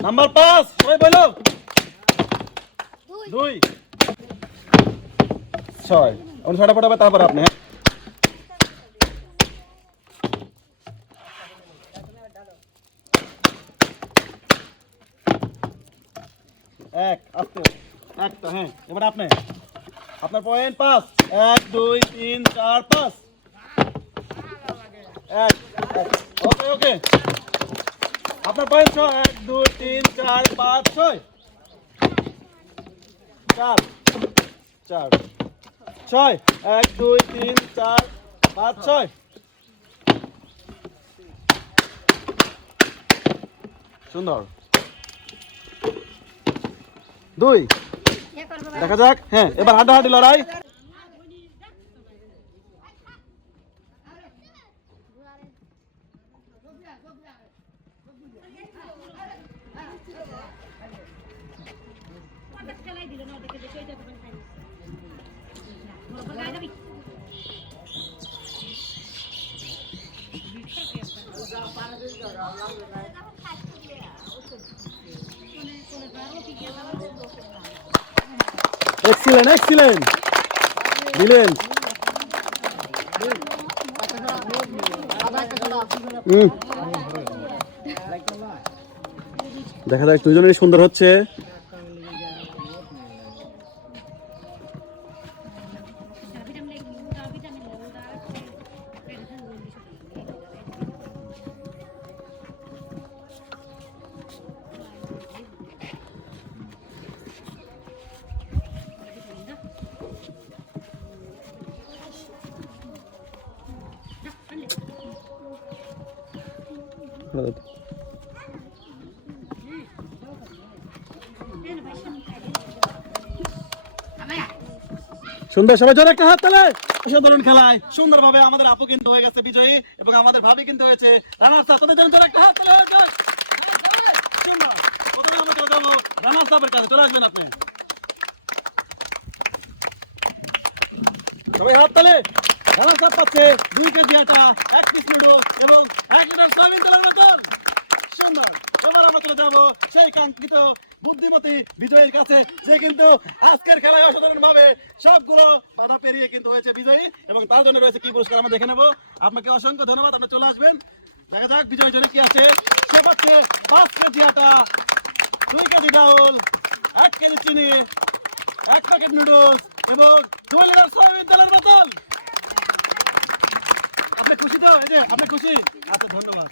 Number পাঁচ সবাই বলো। দুই। ছয়। এখন ছয়টা পটাবে তারপরে আপনি হ্যাঁ। এক আস্তে। একটা হ্যাঁ। এবার আপনি। আপনার পয়েন্ট পাঁচ এক, দুই, তিন, চার পাঁচ এক এক। ওকে ওকে আপনার পয়েন্ট ছয়। এক, দুই, তিন, চার, পাঁচ, ছয়। চার। চার। ছয়। এক, দুই, তিন, চার, পাঁচ, ছয়। সুন্দর। দুই। দেখা যাক হ্যাঁ এবার হাড্ডাহাড্ডি লড়াই। এক্সিলেন্ট এক্সিলেন্ট দিলেন দেখা যাক দুজনেরই সুন্দর হচ্ছে। সুন্দর, সবাই জোরে একটা হাত তালে। অসাধারণ খেলায়, সুন্দরভাবে আমাদের আপু কিন্তু হয়ে গেছে বিজয়ী এবং আমাদের ভাবি কিন্তু হয়েছে রানার সাপ তাদের জন্য একটা হাত তালে, হয়ে রানার সাপের কাছে, চলে আসবেন আপনি। সবাই হাত তালে। সাপ পাচ্ছে দুই কেজি আটা, এক পিস নুডলস এবং এক লিটার সয়াবিন তেলের বোতল। সুন্দর। এবার আমরা চলে যাব সেই কাঙ্ক্ষিত বুদ্ধিমতী বিজয়ীর কাছে, যে কিন্তু আজকের খেলায় অসাধারণ ভাবে সবগুলো বাধা পেরিয়ে কিন্তু হয়েছে বিজয়ী এবং তার জন্য রয়েছে কি পুরস্কার আমরা দেখে নেব। আপনাকে অসংখ্য ধন্যবাদ, আপনি চলে আসবেন। দেখা যাক বিজয়ী জনে কি আছে। সে পাচ্ছে পাঁচ কেজি আটা, দুই কেজি ডাউল, এক কেজি চিনি, এক প্যাকেট নুডলস এবং দুই লিটার সয়াবিন তেলের বোতল। আপনি খুশি তো? এই যে আপনি খুশি? আচ্ছা ধন্যবাদ।